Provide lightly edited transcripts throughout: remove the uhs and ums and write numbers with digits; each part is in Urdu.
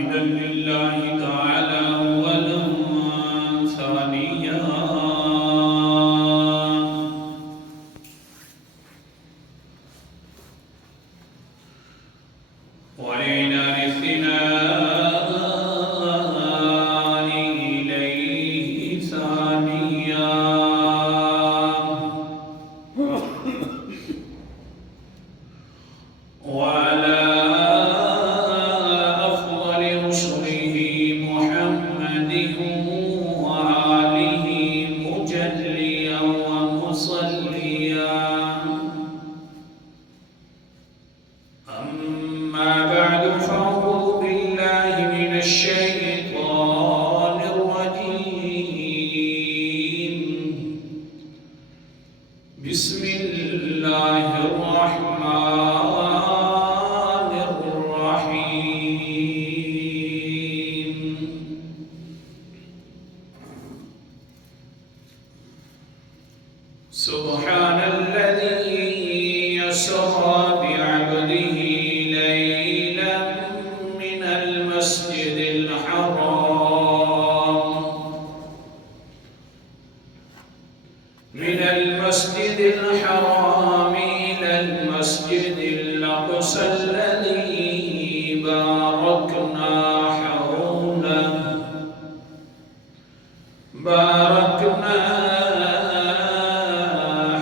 حامدا لله تعالى أولا ثانيا ولعنان اثنان إليه ثانيا وعلى أفضل رسله محمد وآله مجليا ومصليا أما بعد فأعوذ بالله من الشيطان الرجيم بسم الله الرحمن الرحيم سبحان الذي يسرى بعبده ليلا من المسجد الحرام إلى المسجد الأقصى الذي باركنا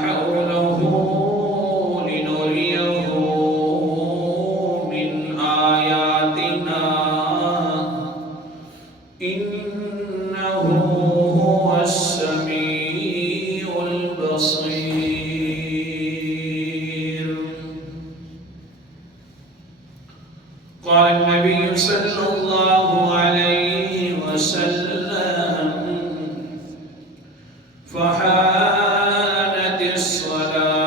حوله لنريه من آياتنا إنه هو السميع البصير. قال النبي صلى الله عليه وسلم فحانت الصلاة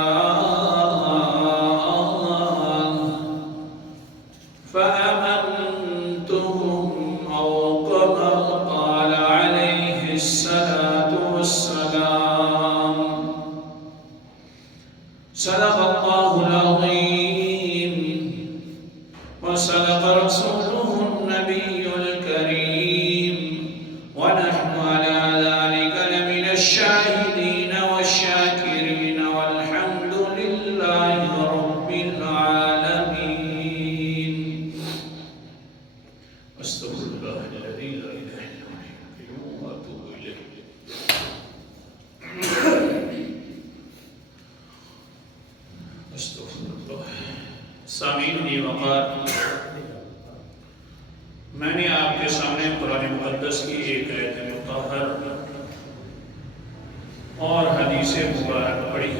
فأمنتهم أو كما قال عليه الصلاة والسلام. صدق الله العظيم وصدق رسوله النبي الكريم ونحن على ذلك لمن الشاهدين والشاكرين والحمد لله رب العالمين. أستغفر الله الذي لا إله إلا هو الحي القيوم وأتوب إليه. أستغفر الله. سامعین وقار، میں نے آپ کے سامنے قرآن مقدس کی ایک آیت مطہر اور حدیث مبارک پڑھی.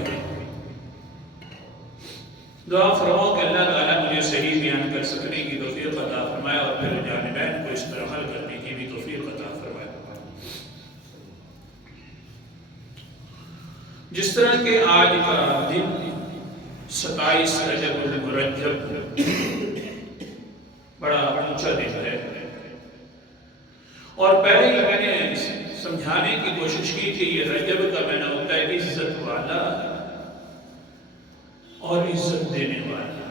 دعا فرماؤ کہ اللہ تعالیٰ مجھے صحیح بیان کر سکنے کی توفیق عطا فرمائے اور پھر جانبین کو اس پر عمل کرنے کی بھی توفیق عطا فرمائے. جس طرح کہ آج کا دن 27 رجب المرجب بڑا اونچا دن ہے، اور پہلے ہی میں نے سمجھانے کی کوشش کی کہ یہ رجب کا مہینہ ہوتا ہے عزت والا اور عزت دینے والا،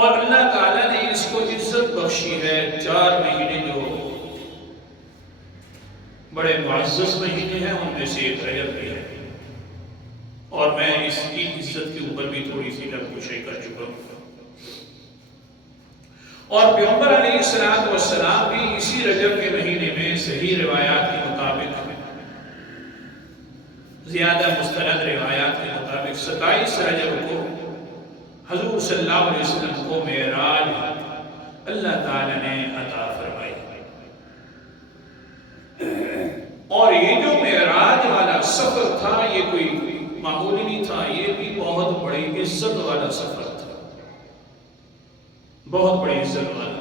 اور اللہ تعالیٰ نے اس کو عزت بخشی ہے. 4 مہینے جو بڑے معزز مہینے ہیں ان میں سے ایک رجب بھی ہے، اور میں اس کی عزت کے اوپر بھی تھوڑی سی لفظ کر چکا ہوں. اور پیغمبر علیہ السلام بھی اسی رجب کے مہینے میں صحیح روایات کے مطابق، زیادہ مستند روایات کے مطابق 27 رجب کو حضور صلی اللہ علیہ وسلم کو معراج اللہ تعالی نے عطا فرمائی. اور یہ جو معراج والا سفر تھا یہ کوئی معمولی نہیں تھا، یہ بھی بہت بڑی عزت والا سفر تھا، بہت بڑی عزت والا.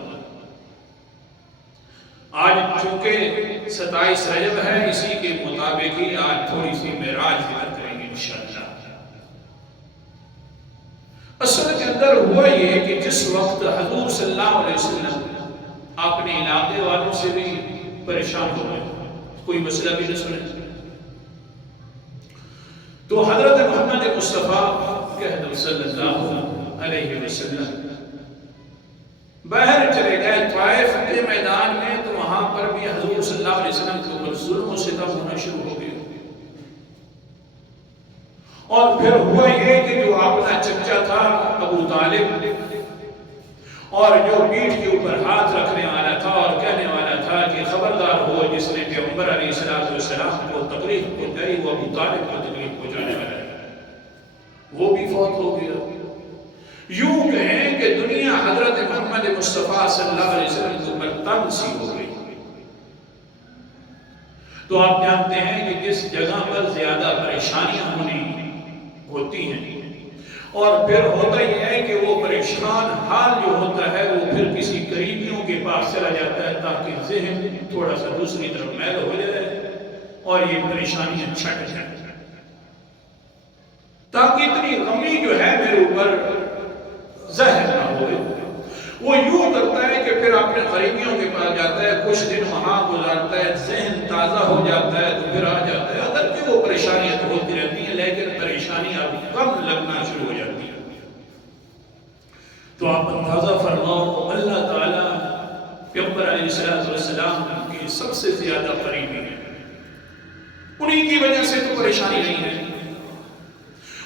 آج چونکہ 27 رجب ہے، اسی کے مطابق ہی آج تھوڑی سی معراج ذکر کریں گے انشاءاللہ. اصل کے اندر ہوا یہ کہ جس وقت حضور صلی اللہ علیہ وسلم اپنے علاقے والوں سے بھی پریشان ہو گئے، کوئی مسئلہ بھی نہ سنے، تو حضرت محمد مصطفیٰ صلی اللہ علیہ وسلم باہر طائف کے میدان میں تو وہاں پر بھی حضور صلی اللہ علیہ وسلم کے اوپر ظلم و ستم ہونا شروع ہو گئے. اور پھر ہوا یہ کہ جو اپنا چچا تھا ابو طالب اور جو پیٹھ کے اوپر ہاتھ رکھنے والا تھا اور کہنے والا تھا کہ خبردار ہو جس نے پیغمبر علیہ السلام کو تکلیف پہنچائی وہ ابو طالب کو تکلیف پہنچانے والا ہے، وہ بھی فوت ہو گیا. یوں کہیں کہ دنیا حضرت محمد مصطفیٰ صلی اللہ علیہ وسلم کے اوپر تنگ سی ہو گئی. تو آپ جانتے ہیں کہ جس جگہ پر زیادہ پریشانیاں ہوتی ہیں اور پھر ہوتا یہ ہے کہ وہ پریشان حال جو ہوتا ہے وہ پھر کسی قریبیوں کے پاس چلا جاتا ہے تاکہ ذہن تھوڑا سا دوسری طرف میل ہو جائے اور یہ پریشانیاں چھٹ جائیں، تاکہ اتنی غمی جو ہے میرے اوپر ظاہر نہ ہوئے. وہ یوں کرتا ہے کہ پھر اپنے قریبیوں کے پاس جاتا ہے، کچھ دن وہاں گزارتا ہے، ذہن تازہ ہو جاتا ہے تو پھر آ جاتا ہے. اگرچہ وہ پریشانیاں تو ہوتی رہتی ہیں لیکن پریشانیاں کم لگنا شروع ہو جاتی ہیں. تو آپ اندازہ فرماؤ اللہ تعالیٰ پیغمبر علیہ السلام کے سب سے زیادہ قریبی ہیں. انہی کی وجہ سے تو پریشانی نہیں ہے،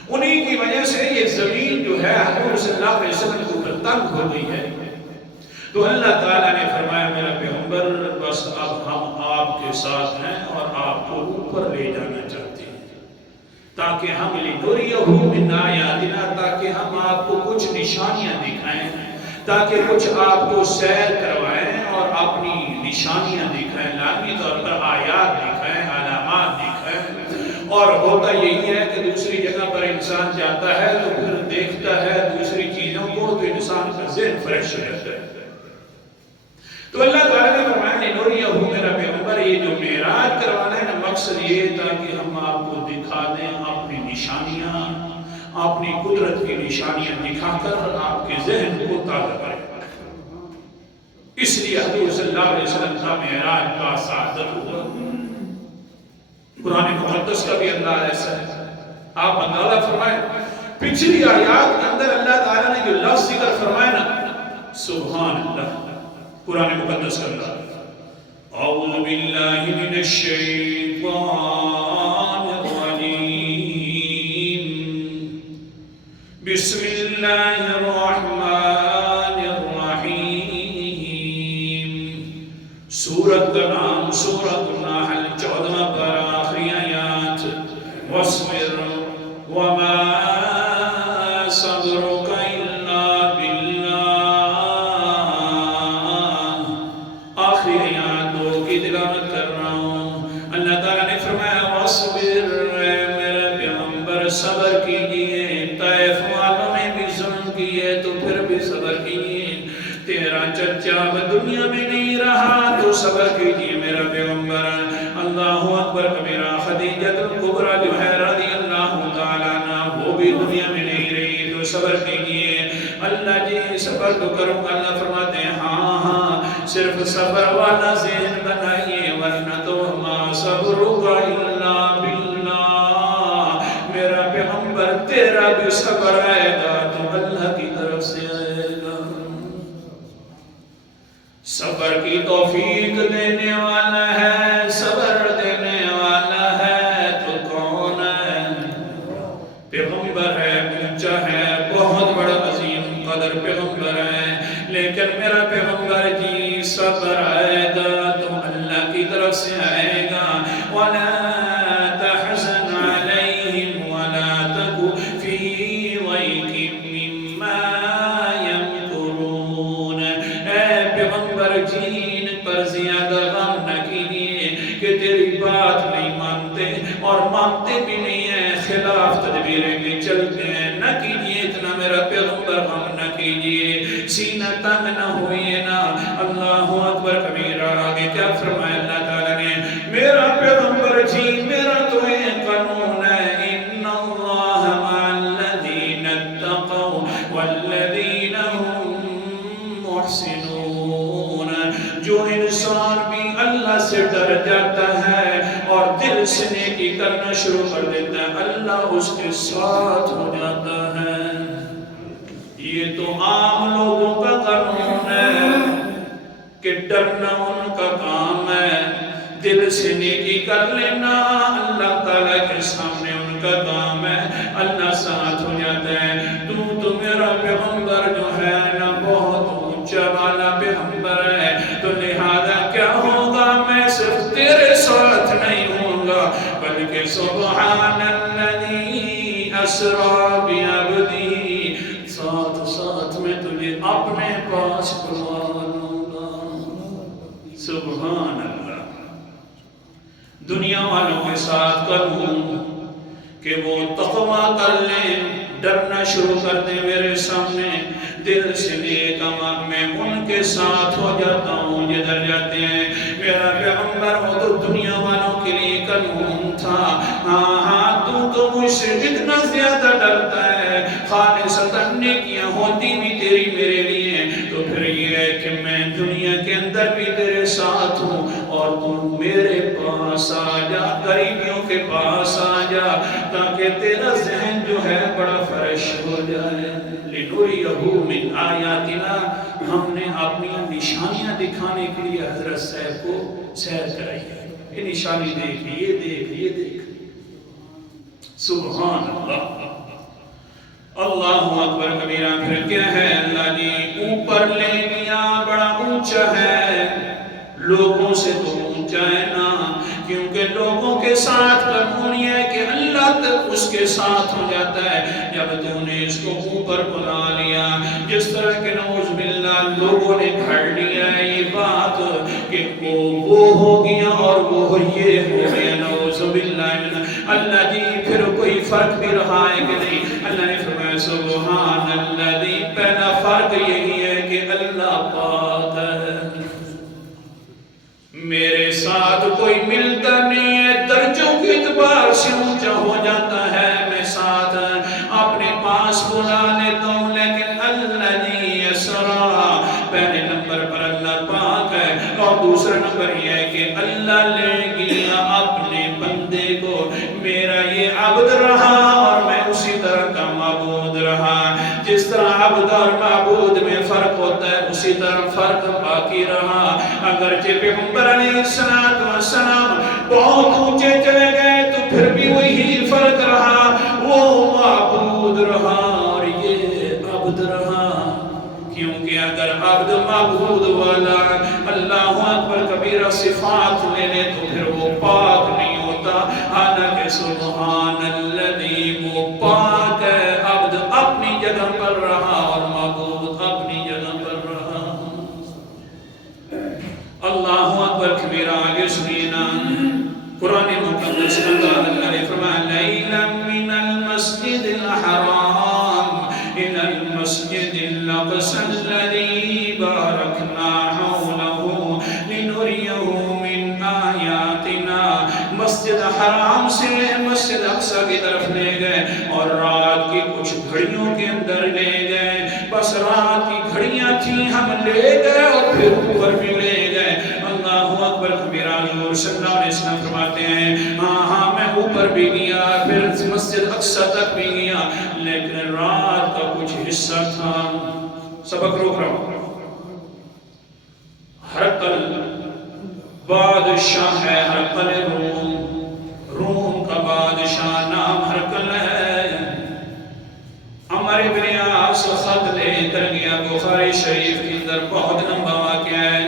انہی کی وجہ سے یہ زمین جو ہے حضور صلی اللہ علیہ وسلم کے اوپر تنگ ہو گئی ہے. تو اللہ تعالیٰ نے فرمایا میرا پیغمبر بس اب ہم آپ کے ساتھ ہیں اور آپ کو اوپر لے جانا چاہتے ہیں تاکہ ہم لِنُرِيَهُ مِنْ آیَاتِنَا، تاکہ ہم آپ کو کچھ نشانیاں دکھائیں، تاکہ کچھ آپ کو سیر کروائیں اور اپنی نشانیاں دکھائیں، لازمی طور پر آیات دکھائیں، علامات دکھائیں. اور ہوتا یہی ہے کہ دوسری جگہ پر انسان جاتا ہے تو پھر دیکھتا ہے دوسری چیزوں کو تو انسان کا ذہن فریش ہو جاتا ہے. تو اللہ تعالیٰ نے فرمایا لِنُرِيَهُ میرا پیغمبر یہ جو معراج کروانا ہے نا مقصد یہ تاکہ ہم آپ کو دکھا دیں اپنی نشانیاں، اپنی قدرت کی نشانیاں دکھا کر آپ کے ذہن کو تازہ کریں. اس لیے حضور صلی اللہ علیہ وسلم کا معراج کا سعادت ہوا. قرآن مقدس کا بھی انداز ایسا ہے. آپ اندازہ فرمائیں پچھلی آیات کے اندر اللہ تعالیٰ نے جو لفظ ذکر فرمایا نا سبحان اللہ، قرآن مقدس کا انداز اعوذ باللہ من الشیطان الرجیم بسم اللہ الرحمن الرحیم. سورت کا نام سورت النحل 14 پر آخری آیات. واصبر وما صبرك الا بالله. آخری آیات 2 کی تلاوت کر رہا ہوں. اللہ تعالیٰ نے فرمایا واصبر، میرے پیغمبر صبر کیجئے. طائف والوں نے بھی ظلم کیے تو پھر بھی صبر کیجئے. تیرا چچا اب دنیا میں نہیں رہا تو صبر کیجئے میرا پیغمبر. اللہ اکبر کبیرہ. خدیجہ الکبریٰ جو ہے رضی اللہ تعالیٰ عنہ وہ بھی دنیا میں نہیں رہی تو صبر کیجئے. اللہ جی صبر تو کروں گا. اللہ فرماتے ہیں ہاں ہاں صرف صبر والا ذہن بنائیے ورنہ تو ما صبرک الا باللہ. میرا پیغمبر تیرا بھی صبر آئے گا تو اللہ کی طرف سے آئے گا. صبر کی توفیق دینے والا ہے، صبر دینے والا ہے تو کون ہے؟ پیغمبر ہے، اونچا ہے، بہت بڑا عظیم قدر پیغمبر ہے. لیکن میرا پیغمبر جی صبر آئے گا تو اللہ کی طرف سے آئے گا. وَلَا تَحْزَنْ عَلَيْهِمْ وَلَا تَكُ فِي ضَيْقٍ مِّمَّا يَمْكُرُونَ. اے پیغمبر جی ان پر زیادہ غم نہ کیجیے کہ تیری بات نہیں مانتے اور مانتے بھی نہیں ہیں، خلاف تدبیریں بھی چلتے ہیں. نہ کیجیے اتنا میرا پیغمبر غم نہ کیجیے، سینہ تنگ نہ ہوئے نا. اللہ اکبر کبیرہ. آگے کیا فرمایا اللہ تعالیٰ نے؟ میرا پیغمبر جی میرا تو ایک قانون ہے ان اللہ مع الذین اتقوا والذین هم محسنون. جو انسان بھی اللہ سے ڈر جاتا ہے اور دل سے نیکی کرنا شروع کر دیتا ہے اللہ اس کے ساتھ ہو جاتا ہے. یہ تو عام لوگوں کا قانون ہے. ڈرنا ان کا کام ہے، دل سے نیکی کر لینا اللہ تعالیٰ کے سامنے ان کا کام ہے، اللہ ساتھ ہو جاتا ہے۔ تو میرا پیغمبر جو ہے نا بہت اونچا والا پیغمبر ہے، تو لہذا کیا ہوگا، میں صرف تیرے ساتھ نہیں ہوں گا بلکہ سبحان الذی اسریٰ بعبدہ، ساتھ ساتھ میں تجھے اپنے پاس بلا لوں گا۔ سبحان اللہ، دنیا والوں کے ساتھ کروں کہ وہ تقوی کر لیں، ڈرنا شروع کر دیں میرے سامنے، دل سے نیک عمل میں ان کے ساتھ ہو جاتا ہوں جدھر جاتے ہیں۔ میرا پیغمبر وہ تو دنیا والوں کے لیے قانون تھا، تو مجھ سے اتنا زیادہ ڈرتا ہے، خالصتاً نیکیاں ہوتی بھی تیری میرے لیے، تو پھر یہ ہے کہ میں دنیا کے اندر بھی تیرے ساتھ ہوں اور تم میرے پاس آ جا، قریبیوں کے پاس آ جا، تاکہ تیرا ذہن جو ہے بڑا فریش ہو جائے۔ لِنُرِيَهُ مِنْ آیَاتِنَا، ہم نے اپنی نشانیاں دکھانے کے لیے حضرت صاحب کو سیر کرائی ہے، یہ نشانی دیکھ، یہ دیکھ، یہ دیکھ۔ سبحان اللہ، اللہ اکبر کبیرہ۔ پھر کیا ہے، اللہ جی اوپر لے گیا، بڑا اونچا ہے، لوگوں سے تو اونچا ہے نا، کیونکہ لوگوں کے ساتھ قانون یہ ہے کہ اللہ تک اس کے ساتھ ہو جاتا ہے جب تو نے اس کو اوپر بنا لیا۔ جس طرح کہ نعوذ باللہ لوگوں نے گھڑ لیا یہ بات کہ وہ ہو گیا اور وہ یہ ہو گیا، نعوذ باللہ۔ اللہ جی پھر کوئی فرق بھی رہا ہے کہ نہیں؟ اللہ نے فرمایا سبحان الذی، پہلا فرق یہی ہے کہ اللہ پاک ہے، میرے ساتھ کوئی ملتا نہیں ہے، درجوں کے اعتبار سے اونچا ہو جاتا ہے، میں ساتھ اپنے پاس بلا لیتا ہوں، لیکن الذی اسریٰ، پہلے نمبر پر اللہ پاک ہے، اور دوسرا نمبر یہ ہے کہ اللہ لے گیا اپنے بندے کو، میرا یہ عبد رہا اور میں اسی طرح کا معبود رہا۔ جس طرح عبد اور معبود میں فرق ہوتا ہے اسی طرح فرق باقی رہا، اگرچہ پیغمبر علیہ السلام بہت اونچے چلے گئے تو پھر بھی وہی فرق رہا، وہ معبود رہا اور یہ عبد رہا، کیونکہ اگر عبد معبود والا اللہ اکبر کبیرہ صفات لے لے تو پھر وہ پاک نہیں ہوتا، حالانکہ سبحان الذی، وہ پاک ہے، عبد اپنی جگہ پر رہا اور معبود اپنی جگہ پر رہا۔ اللہ اکبر کبیرہ، آگے سنیے نا، قرآن مقدس اللہ نے فرمایا لیلا من المسجد الحرام الى المسجد الاقصى الذي باركنا حوله لنريه من آیاتنا، مسجد حرام سے مسجد اقصی کی طرف لے گئے اور رات کی کچھ گھڑیوں کے اندر لے گئے، بس رات کی گھڑیاں تھیں، ہم لے گئے اور پھر اوپر بھی لے گئے۔ اللہ اکبر کبیرہ، حضور صلی اللہ علیہ وسلم فرماتے ہیں ہاں میں اوپر بھی گیا، پھر مسجد اقصی تک بھی گیا، لیکن رات کا کچھ حصہ تھا۔ سبق روک رہا ہوں۔ ہرقل بادشاہ ہے، ہرقل روم کا بادشاہ نام ہرقل ہے۔ عمر بن عاص خط لے کر گیا، بخاری شریف کے اندر بہت لمبا واقعہ ہے،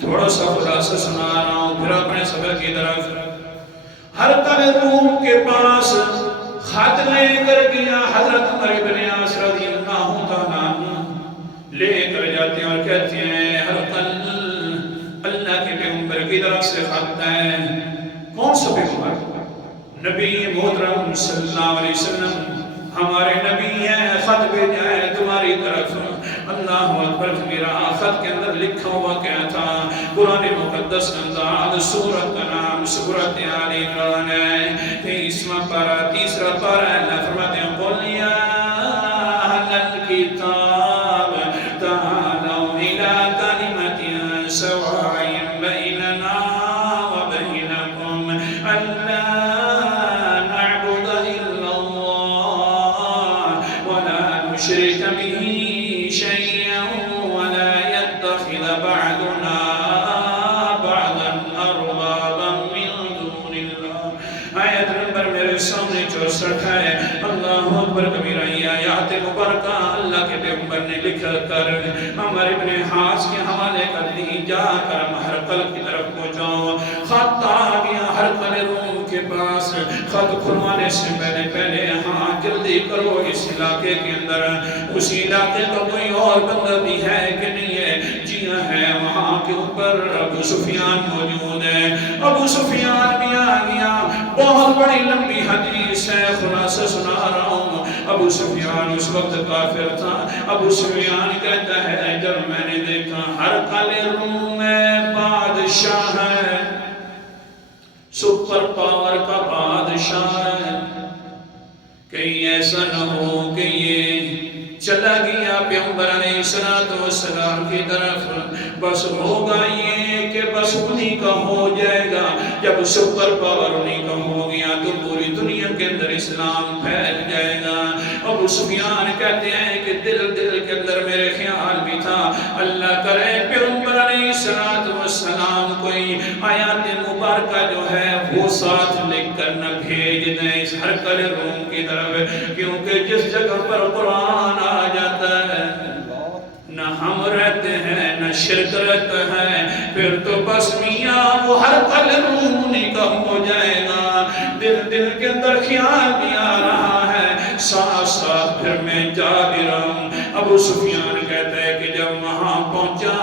تھوڑا سا خلاصہ سنا رہا ہوں پھر اپنے سبق کی طرف۔ ہرقل روم کے پاس خط لے کر گیا، حضرت عمر بن عاص رضی اللہ تعالیٰ لے کر جاتے ہیں اور کہتے ہیں ہرقل اللہ کے پیغمبر کی طرف سے خط ہے۔ کون سا پیغمبر؟ نبی محترم صلی اللہ علیہ وسلم ہمارے نبی ہیں، خط بھیجا ہے تمہاری طرف۔ اللہ اکبر کبیرہ، خط کے اندر لکھا ہوا کیا تھا؟ قرآن مقدس انداز سورت کا نام سورت آل عمران ہے، 23واں پارہ، تیسرا پارہ۔ اللہ فرماتے ہیں قُلْ يَا أَهْلَ الْكِتَابِ تَعَالَوْا إِلَىٰ كَلِمَةٍ سَوَاءٍ بَيْنَنَا وَبَيْنَكُمْ أَلَّا نَعْبُدَ إِلَّا اللَّهَ وَلَا نُشْرِكَ بِهِ شَيْئًا وَلَا يَتَّخِذَ بَعْضُنَا 64 ہے۔ اللہ اکبر کبیرہ، یہ آیات مبارکہ اللہ کے پیغمبر نے لکھ کر عمر ابن حاس کے حوالے کر دی، جا کر ہرقل کی طرف پہنچاؤ۔ خط آ گیا ہرقل روم کے پاس، خط کھلوانے سے پہلے ہاں جلدی کرو اس علاقے کے اندر، اسی علاقے کا کوئی اور بندہ بھی ہے کہ نہیں ہے؟ جی ہے، وہاں کے اوپر ابو سفیان موجود ہے۔ ابو سفیان بھی آ گیا، بہت بڑی لمبی حدیث ہے، خلاصہ سنا رہا ہوں۔ ابو سفیان اس وقت کافر تھا۔ ابو سفیان کہتا ہے جب میں نے دیکھا ہرقل روم میں بادشاہ ہے، سپر پاور کا بادشاہ ہے، کہیں ایسا نہ ہو کہ یہ چلا گیا پیغمبر علیہ السلام کی طرف، بس ہوگا یہ کہ بس انہی کا ہو جائے گا۔ جب سپر پاور انہی کا ہو گیا تو پوری دنیا کے اندر اسلام پھیل جائے گا۔ ابو سفیان کہتے ہیں کہ دل کے اندر میرے خیال بھی تھا، اللہ کرے پیغمبر علیہ السلام کوئی آیات مبارکہ جو ہے وہ ساتھ لکھ کر نہ بھیج دیں اس ہرقل روم کی طرف، کیونکہ جس جگہ پر قرآن آ جاتا ہے نہ ہم رہتے ہیں نہ شرک رہتا ہے، پھر تو بس میاں وہ ہرقل روم انہی کا ہو جائے گا۔ دل کے اندر خیال بھی آ رہا ہے، ساتھ پھر میں جا بھی رہا ہوں۔ ابو سفیان کہتا ہے کہ جب وہاں پہنچا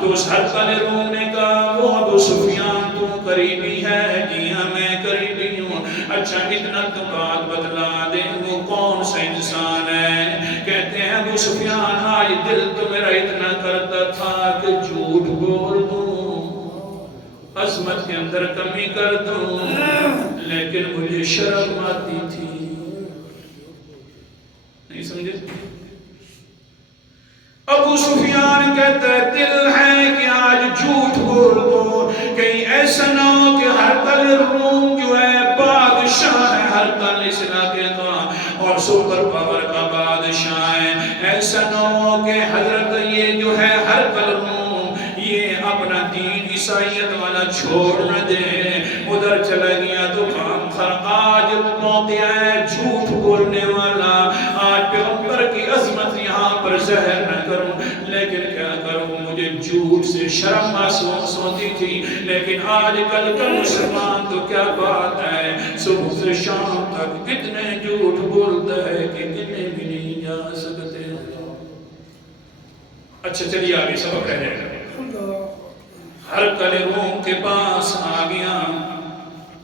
تو اس ہرقل روم نے کہا وہ ابو سفیان تو قریبی ہے؟ جی ہاں میں قریبی ہوں۔ اچھا اتنا تو بات بتلا دیں وہ کون سا انسان ہے؟ کہتے ہیں ابو سفیان آج دل تو میرا اتنا کرتا تھا کہ جھوٹ بول دوں، عظمت کے اندر کمی کر دوں، لیکن مجھے شرم آتی تھی۔ نہیں سمجھے؟ ابو سفیان کہتا ہے دل ہے کہ آج جھوٹ بول دو، کہیں ایسا نہ ہو کہ ہرقل روم جو ہے بادشاہ ہے ہرقل اس علاقے کا اور سپر پاور کا بادشاہ ہے، ایسا نہ ہو کہ حضرت یہ جو ہے ہرقل روم یہ اپنا دین عیسائیت والا چھوڑ نہ دے، ادھر چلا گیا تو کام آج موقع ہے جھوٹ بولنے والا، آج پیغمبر کی عظمت یہاں پر ظاہر نہ کروں، لیکن کیا کروں مجھے جھوٹ سے شرم محسوس ہوتی تھی، لیکن آج کل کا مسلمان تو کیا بات ہے، صبح سے شام تک کتنے جھوٹ بولتا ہے کہ کتنے بھی نہیں جا سکتے۔ اچھا چلیے آگے سبق رہ جائے گا۔ ہرقل روم کے پاس آ گیا،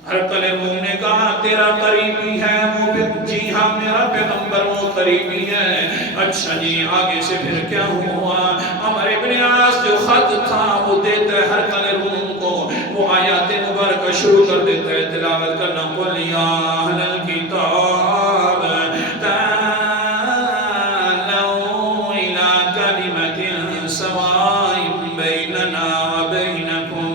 ہرقل روم نے کہا تیرا قریبی ہے وہ بھی؟ جی ہاں میرا پیغمبر وہ قریبی ہے۔ اچھا جی آگے سے پھر کیا ہوا؟ عمر ابن عاص جو خط تھا وہ دیتا ہے ہرقل روم کو، وہ آیات مبارکہ شروع کر دیتا ہے تلاوت کرنا، قُلْ يَا أَهْلَ الْكِتَابِ تَعَالَوْا إِلَىٰ كَلِمَةٍ سَوَاءٍ بَيْنَنَا وَبَيْنَكُمْ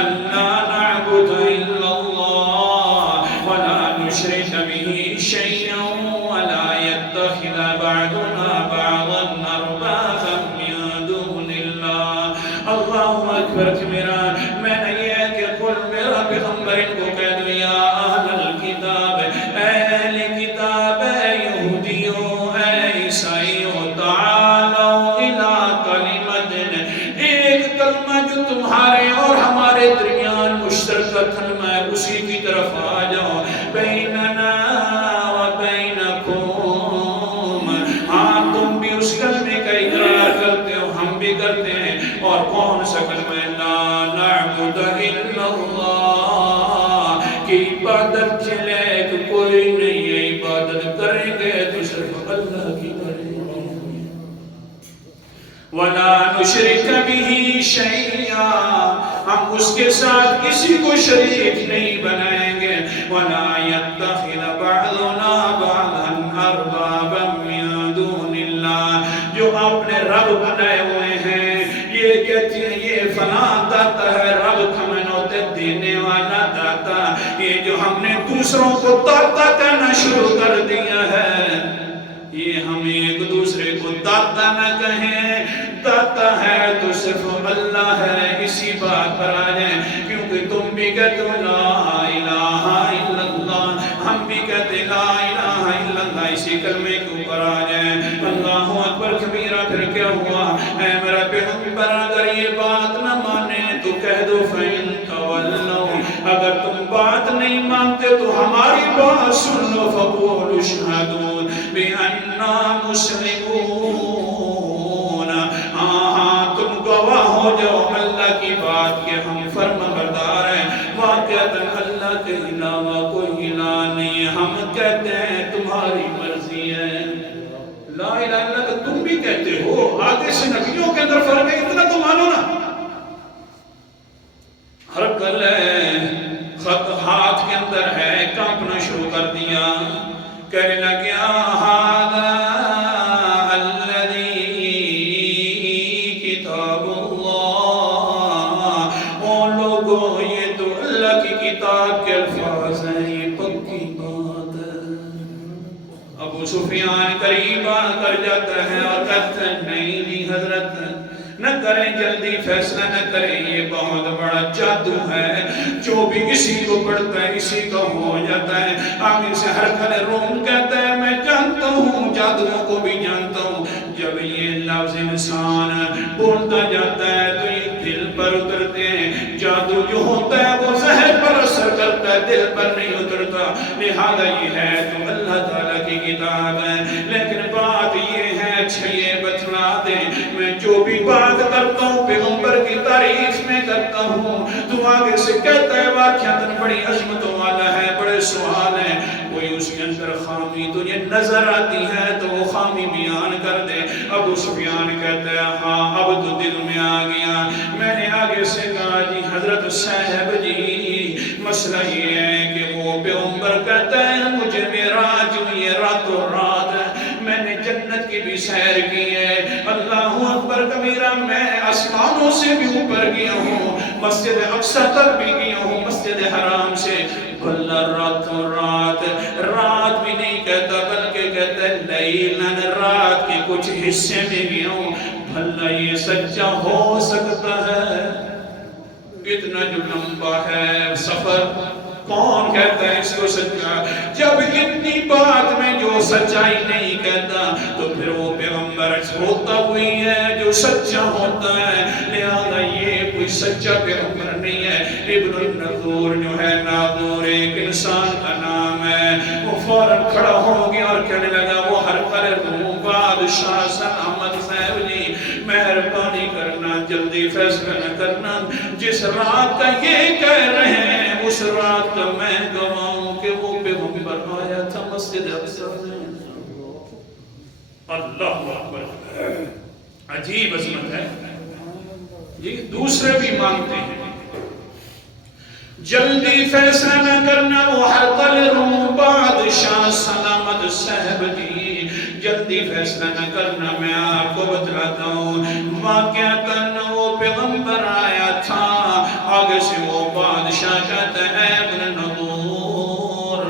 أَلَّا نَعْبُدَ إِلَّا اللَّهَ وَلَا نُشْرِكَ بِهِ شَيْئًا وَلَا يَتَّخِذَ بَعْضُنَا بَعْضًا أَرْبَابًا مِّن دُونِ اللَّهِ۔ اللہ اکبر کبیرہ، میں نے یہ کہ قل میرا پیغمبر ان کو کہہ دو یا اہل الکتاب، اے اہل کتاب، اے یہودیوں، اے عیسائیوں، تعالوا الی کلمۃ، ایک کلمہ جو تمہارے اور ہمارے درمیان مشترکہ کلمہ ہے اسی کی طرف آ جاؤ، بیننا و بینکم، ہاں تم بھی اس کلمے کا اقرار کرتے ہو ہم بھی کرتے ہیں، اور کون سا کلمہ ہے؟ لا نعبد الا اللہ، کہ عبادت کے لائق کوئی نہیں ہے، عبادت کریں گے تو صرف اللہ کی کریں گے، وَلَا نُشْرِكَ بِهِ شَيْئًا، ہم اس کے ساتھ کسی کو شریک نہیں بنائیں گے، وَلَا يَتَّخِذَ بَعْضُنَا بَعْضًا أَرْبَابًا مِّن دُونِ اللَّهِ، جو اپنے رب بنائے ہوئے ہیں، یہ کہتے ہیں یہ فلاں داتا ہے، رب ہمیں ہوتے دینے والا داتا، یہ جو ہم نے دوسروں کو داتا کہنا شروع کر دیا ہے، یہ ہم ایک دوسرے کو داتا نہ کہیں، داتا ہے تو صرف اللہ ہے، اسی بات پر آ جائیں، کیونکہ تم بھی کہتے ہو لا الہ الا اللہ، ہم بھی کہتے لا سن لو فقولوا اشهدوا بأننا مسلمون. ہاں تم گواہ ہو جاؤ اللہ کی بات کہ ہم فرما بردار ہیں. واقعتاً اللہ کے علاوہ کوئی الہ نہیں ہے. ہم کہتے ہیں تمہاری مرضی ہے. لا الہ الا اللہ تم بھی کہتے ہو. آگے سے نبیوں کے اندر فرق ہے, اتنا تو مانو نا. ہر کل خط ہاتھ کے اندر ہے, کانپنا شروع کر دیا. کہنے لگیا هذا الذي کتاب اللہ. او لوگوں یہ تو اللہ کی کتاب کے الفاظ ہیں, یہ پکی بات ہے. ابو سفیان قریب آ کر جاتا ہے اور کہتا ہے نہیں جی حضرت نہ کریں جلدی فیصلہ نہ کریں, یہ بہت بڑا جادو ہے. جو بھی کسی کو پڑھتا ہے اسی کا ہو جاتا ہے. آگے سے ہرقل روم کہتا ہے میں جانتا ہوں, جادوؤں کو بھی جانتا ہوں. جب یہ لفظ انسان بولتا جاتا ہے تو یہ دل پر اترتے ہیں. جادو جو ہوتا ہے وہ ذہن پر اثر کرتا ہے, دل پر نہیں اترتا. لہذا یہ ہے تو اللہ تعالیٰ کی کتاب ہے. لیکن بات یہ ہے, اچھا یہ بتلا دیں میں جو بھی بات کرتا ہوں پیغمبر کی تعریف میں کرتا ہوں. تو آگے سے کہتا ہے واقعاتاً بڑی عظمتوں والا ہے, بڑے سوال ہیں, کوئی اس کے اندر خامی تجھے نظر آتی ہے تو وہ خامی بیان کر دے. ابو سفیان کہتا ہے ہاں اب تو دل میں آ گیا. میں نے آگے سے کہا جی حضرت صاحب جی مسئلہ یہ ہے کہ وہ پیغمبر کہتا ہے مجھے معراج ہوئی ہے راتوں رات, میں نے جنت کی بھی سیر کی ہے. اللہ اکبر کبیرہ, میں آسمانوں سے بھی اوپر گیا ہوں, مسجد اقصی تک بھی گیا ہوں, مسجد حرام سے. بھلا راتوں رات, رات بھی نہیں کہتا بلکہ کہتا ہے لیلاً, رات کے کچھ حصے میں گیا ہوں. بھلا یہ سچا ہو سکتا ہے؟ اتنا جو لمبا ہے سفر, کون کہتا ہے اس کو سچا؟ جب اتنی بات میں جو سچائی نہیں کہتا تو پھر وہ پیغمبر ہوتا ہوئی ہے جو سچا ہوتا ہے. لہذا یہ کوئی سچا پیغمبر نہیں ہے. ابن النظور جو ہے, ناظور ایک انسان کا نام ہے, وہ فوراً کھڑا ہو گیا اور کہنے لگا وہ ہرقل روم بادشاہ سلامت صاحب جی مہربانی کرنا, جلدی فیصلہ نہ کرنا. جس رات کا یہ کہہ رہے ہیں اس رات کا میں گواہوں کہ وہ پیغمبر آیا تھا مسجد اقصی میں. اللہ اکبر, عجیب عظمت ہے. یہ دوسرے بھی مانتے ہیں. جلدی فیصلہ نہ کرنا, وہ ہرقل روم بادشاہ سلامت صاحب جی جلدی فیصلہ نہ کرنا. میں آپ کو بتلاتا ہوں واقعتاً وہ پیغمبر آیا تھا. آگے سے وہ بادشاہ کہتا ہے ابن نظور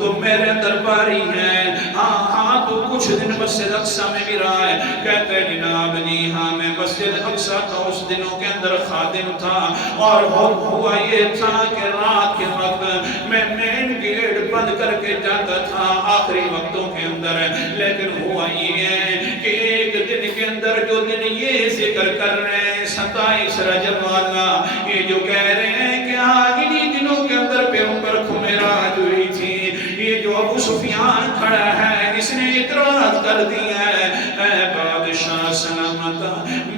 تو میرے درباری ہے, ہاں تو کچھ دن مسجد اقصی میں بھی رہا ہے. کہتے ہیں جناب جی ہاں میں مسجد اقصی کا اس دنوں کے اندر خادم تھا, اور ہوا یہ تھا کہ رات کے وقت میں مین گیٹ بند کر کے جاتا تھا آخری وقتوں کے اندر. لیکن ہوا یہ ہے کہ ایک دن کے اندر جو دن یہ ذکر کر رہے ہیں 27 رجب والا, یہ جو کہہ رہے ہیں کہ ہاں انہی دنوں کے اندر پیغمبر کو معراج ہوئی تھی, یہ جو ابو سفیان کھڑا ہے اس نے اعتراض کر دیا ہے. اے بادشاہ سلامت,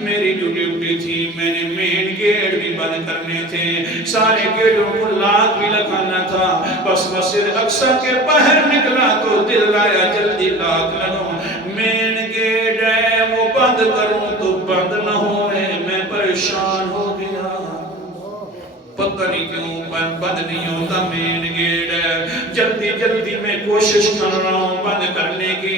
میری جو ڈیوٹی تھی میں نے مین گیٹ بھی بند کرنے تھے, سارے گیٹوں کو لاک بھی لگانا تھا. بس مسجد اقصی کے باہر نکلا تو دل آیا جلدی لاک لگاؤں. مین گیٹ ہے وہ بند کروں تو بند نہ ہوئے, میں پریشان ہو گیا. پتہ نہیں کیوں بند نہیں ہوتا مین گیٹ. جلدی جلدی میں کوشش کر رہا ہوں بند کرنے کی,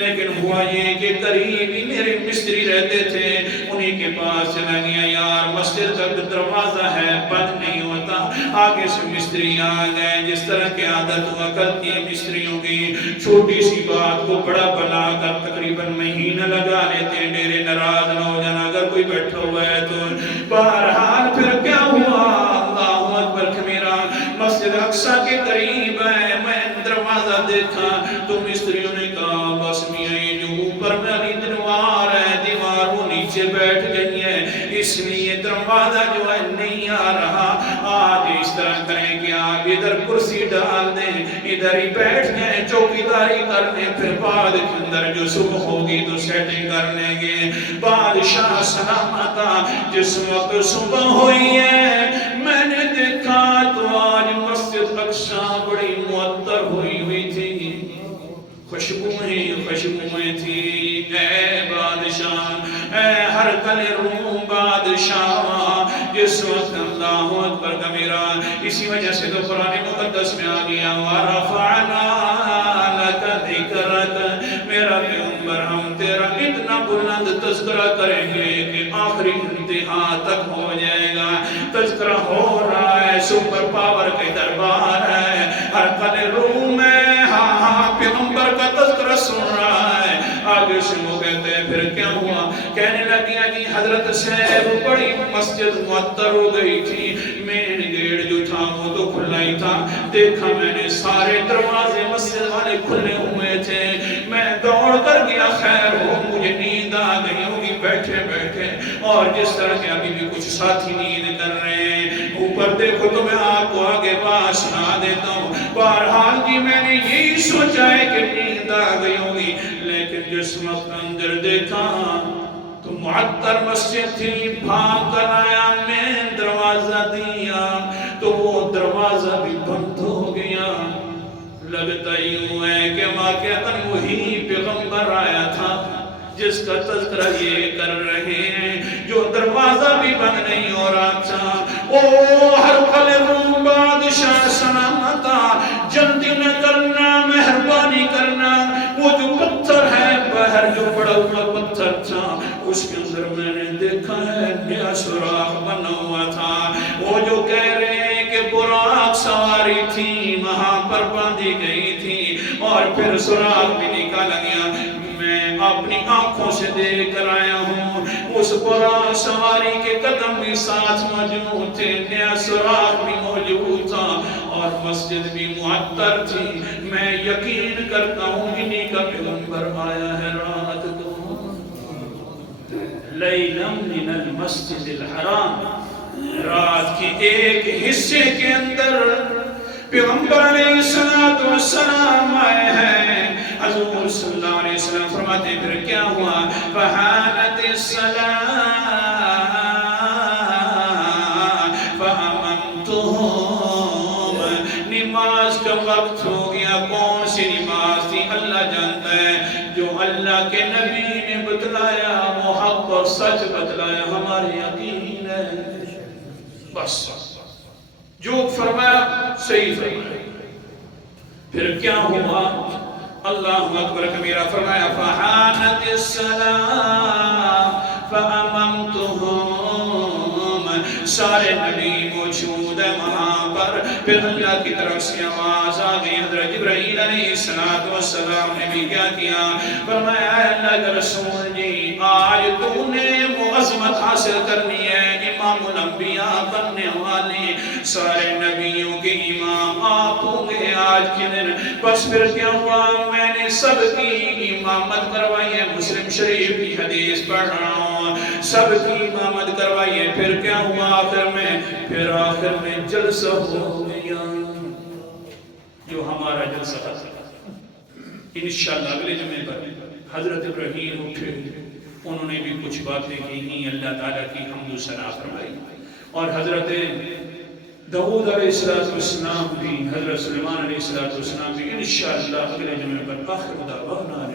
لیکن ہوا یہ کہ قریب ہی میرے مستری رہتے تھے, انہی کے پاس چلا گیا. یار مسجد کا دروازہ ہے بند نہیں ہوتا. آگے سے مستری آ گئے, جس طرح کی عادت ہوا کرتی ہے مستریوں کی, چھوٹی سی بات کو بڑا بنا کر تقریباً مہینہ لگا لیتے ہیں. ڈیرے ناراض نہ ہو جانا اگر کوئی بیٹھا ہوا ہے تو. بہرحال پھر کیا ہوا, اللہ اکبر کبیرہ, مسجد اقصی کے قریب ہے, میں دروازہ دیکھا تو مستریوں نے کہا بس میاں یہ جو اوپر والی دیوار ہے دیوار وہ نیچے بیٹھ گئی ہے, اس لیے دروازہ جو ہے نہیں آ رہا. آج اس طرح کریں کہ آپ ادھر کرسی ڈال دیں، ادھر ہی بیٹھ جائیں، چوکیداری کر لیں، پھر بعد کے اندر جو صبح ہوگی تو سیٹنگ کر لیں گے۔ بادشاہ سلامت جس وقت صبح ہوئی ہے میں نے دیکھا تو آج مسجد اقصی بڑی معطر ہوئی تھی، خوشبوئیں تھی۔ اے بادشاہ، اے ہرقل روم بادشاہ، جس وقت اللہ اکبر کبیرہ، اسی وجہ سے تو قرآن مقدس میں آ گیا وَرَفَعْنَا لَكَ ذِكْرَكَ، میرا پیغمبر ہم تیرا اتنا بلند تذکرہ کریں گے کہ آخری انتہا تک ہو جائے گا۔ تذکرہ ہو رہا ہے، سپر پاور کے دربار ہے، ہرقل روم ہے، ہاں پیغمبر کا تذکرہ سن رہا ہے۔ آگے سے وہ کہتے ہیں پھر کیا ہوا؟ کہنے لگیا کہ حضرت صاحب بڑی مسجد معطر ہو گئی تھی، مین گیٹ جو تھا وہ تو کھلا ہی تھا، دیکھا میں نے سارے دروازے مسجد والے کھلے ہوئے تھے، میں دوڑ کر گیا، خیر ہو مجھے نیند آ گئی ہوگی بیٹھے بیٹھے، اور جس طرح کے ابھی بھی کچھ ساتھی نیند کر رہے ہیں، اوپر دیکھو تو میں آپ کو آگے بات سنا دیتا ہوں۔ بہرحال جی میں نے یہی سوچا ہے کہ نیند آ گئی ہوگی، لیکن جس وقت اندر دیکھا تو معطر مسجد تھی، بھاگ کر آیا، میں دروازہ دیا تو وہ دروازہ بھی بند ہو گیا۔ لگتا یوں ہے کہ واقعتاً وہی پیغمبر آیا تھا جس کا تذکرہ یہ کر رہے ہیں، جو دروازہ بھی بند نہیں ہو رہا تھا۔ او ہرقل روم بادشاہ سلامتا، جلدی نہ کرنا، مہربانی کرنا، وہ جو پتھر ہے باہر جو پڑا ہوا پتھر تھا اس کے اندر میں نے دیکھا ہے نیا سوراخ بنا ہوا تھا۔ وہ جو کہہ رہے ہیں کہ براق سواری تھی وہاں پر باندھی گئی تھی اور پھر سوراخ بھی نکالا گیا، میں اپنی آنکھوں سے دیکھ کر آیا ہوں۔ اس براق سواری کے قدم بھی ساتھ موجود تھے، نیا سوراخ بھی موجود تھا اور مسجد بھی معطر تھی۔ میں یقین کرتا ہوں انہی کا پیغمبر آیا ہے رات کو، لیلم من المسجد الحرام، رات کی ایک حصے کے اندر پیغمبر علیہ السلام آئے ہیں۔ حضور صلی اللہ علیہ وسلم فرماتے ہیں پھر کیا ہوا؟ فحانت الصلاۃ فاممتہم، نماز کا وقت ہو گیا۔ کون سی نماز تھی؟ اللہ جانتا ہے، جو اللہ کے نبی نے بتلایا وہ حق اور سچ بتلایا، ہمارے یقین ہے، بس جو فرمایا صحیح فرمایا۔ پھر کیا ہوا؟ اللہ اکبر کبیرہ، فرمایا فحانت الصلاۃ فاممتہم، سارے نبی موجود ہے وہاں پر۔ پھر اللہ کی طرف سے آواز آ گئی، حضرت جبرائیل علیہ السلام نے بھی کیا کیا؟ فرمایا اے اللہ کے رسول جی، آج تو نے وہ عظمت حاصل کرنی ہے، امام الانبیاء بننے والے، سارے نبیوں کے امام آپ ہوں گے آج کے دن۔ بس پھر کیا ہوا؟ میں نے سب کی امامت کروائی ہے، مسلم شریف کی حدیث پڑھ رہا ہوں، سب کی امامت کروائی ہے۔ پھر کیا ہوا؟ آخر میں جلسہ ہو گیا، جو ہمارا جلسہ تھا۔ انشاءاللہ اگلے جمعے پر حضرت ابراہیم اٹھے، انہوں نے بھی کچھ باتیں کی، اللہ تعالیٰ کی حمد و ثنا فرمائی، اور حضرت داؤد علیہ السلام بھی، حضرت سلیمان علیہ السلام بھی انشاءاللہ اگلے جمعے پر آخر دعوانا